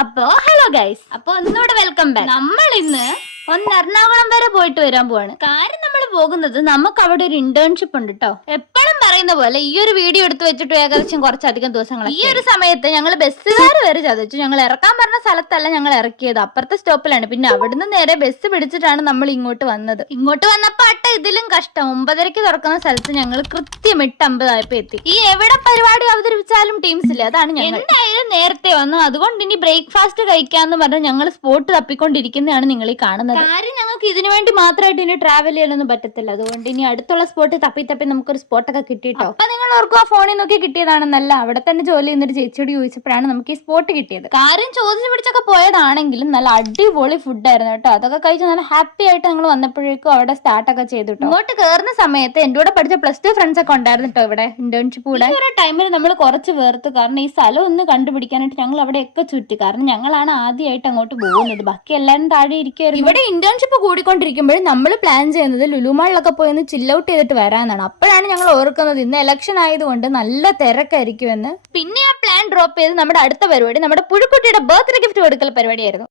അപ്പോ hello guys, അപ്പൊ ഒന്നുകൂടെ വെൽക്കം ബാക്ക്. നമ്മൾ ഇന്ന് എറണാകുളം വരെ പോയിട്ട് വരാൻ പോവാണ്. കാര്യം നമ്മൾ പോകുന്നത്, നമുക്ക് അവിടെ ഒരു ഇന്റേൺഷിപ്പ് ഉണ്ട് കേട്ടോ. എപ്പോഴും പറയുന്ന പോലെ ഈ ഒരു വീഡിയോ എടുത്ത് വെച്ചിട്ട് ഏകദേശം കുറച്ചധികം ദിവസങ്ങൾ. ഈ ഒരു സമയത്ത് ഞങ്ങൾ ബസ്സുകാർ വരെ ചതച്ചു. ഞങ്ങൾ ഇറക്കാൻ പറഞ്ഞ സ്ഥലത്തല്ല ഞങ്ങൾ ഇറക്കിയത്, അപ്പുറത്തെ സ്റ്റോപ്പിലാണ്. പിന്നെ അവിടുന്ന് നേരെ ബസ് പിടിച്ചിട്ടാണ് നമ്മൾ ഇങ്ങോട്ട് വന്നത്. ഇങ്ങോട്ട് വന്നപ്പോ ഇതിലും കഷ്ടം. 9:30 തുറക്കുന്ന സ്ഥലത്ത് ഞങ്ങൾ കൃത്യം 8:50 എത്തി. ഈ എവിടെ പരിപാടി അവതരിപ്പിച്ചാലും ടീംസ് ഇല്ല, അതാണ് ഞങ്ങൾ. എന്തായാലും നേരത്തെ വന്നു, അതുകൊണ്ട് ഇനി ബ്രേക്ക്ഫാസ്റ്റ് കഴിക്കാന്ന് പറഞ്ഞാൽ ഞങ്ങൾ സ്പോട്ട് തപ്പിക്കൊണ്ടിരിക്കുന്നതാണ് നിങ്ങൾ ഈ കാണുന്നത്. കാര്യം ഞങ്ങൾക്ക് ഇതിനു വേണ്ടി മാത്രമായിട്ട് ഇനി ട്രാവൽ ചെയ്യാനൊന്നും പറ്റത്തില്ല. അതുകൊണ്ട് ഇനി അടുത്തുള്ള സ്പോട്ട് തപ്പി നമുക്കൊരു സ്പോട്ടൊക്കെ കിട്ടിയിട്ടോ. അപ്പൊ നിങ്ങൾ ഓർക്കും ആ ഫോണിൽ നോക്കി കിട്ടിയതാണെന്നല്ല, അവിടെ തന്നെ ജോലി ചെയ്യുന്നൊരു ചേച്ചിയോട് ചോദിച്ചപ്പോഴാണ് നമുക്ക് ഈ സ്പോട്ട് കിട്ടിയത്. കാര്യം ചോദിച്ചു പിടിച്ചൊക്കെ പോയതാണെങ്കിലും നല്ല അടിപൊളി ഫുഡായിരുന്നു കേട്ടോ. അതൊക്കെ കഴിച്ച് നല്ല ഹാപ്പി ആയിട്ട് ഞങ്ങൾ വന്നപ്പോഴേക്കും അവിടെ സ്റ്റാർട്ടൊക്കെ ചെയ്തു. ഇങ്ങോട്ട് കയറുന്ന സമയത്ത് എന്റെ കൂടെ പഠിച്ച +2 ഫ്രണ്ട്സ് ഒക്കെ ഉണ്ടായിരുന്നു കേട്ടോ ഇവിടെ ഇന്റേൺഷിപ്പ് കൂടെ. ഈ ഒരു ടൈമിൽ നമ്മൾ കുറച്ച് വേർത്തു. കാരണം ഈ സ്ഥലം ഒന്ന് കണ്ടുപിടിക്കാനായിട്ട് ഞങ്ങൾ അവിടെയൊക്കെ ചുറ്റി. കാരണം ഞങ്ങളാണ് ആദ്യമായിട്ട് അങ്ങോട്ട് പോകുന്നത്, ബാക്കി എല്ലാവരും താഴെ ഇരിക്കുമായിരുന്നു. ഇവിടെ ഇന്റേൺഷിപ്പ് കൂടിക്കൊണ്ടിരിക്കുമ്പോഴും നമ്മൾ പ്ലാൻ ചെയ്യുന്നത് ലുലുമാളിലൊക്കെ പോയി ഒന്ന് ചിൽ ഔട്ട് ചെയ്തിട്ട് വരാനാണ്. അപ്പോഴാണ് ഞങ്ങൾ ഓർക്കുന്നത് ഇന്ന് ഇലക്ഷൻ ആയതുകൊണ്ട് നല്ല തിരക്കായിരിക്കുമെന്ന്. പിന്നെ ആ പ്ലാൻ ഡ്രോപ്പ് ചെയ്ത് നമ്മുടെ അടുത്ത പരിപാടി നമ്മുടെ പുഴുക്കുട്ടിയുടെ ബർത്ത്ഡേ ഗിഫ്റ്റ് കൊടുക്കൽ പരിപാടിയായിരുന്നു.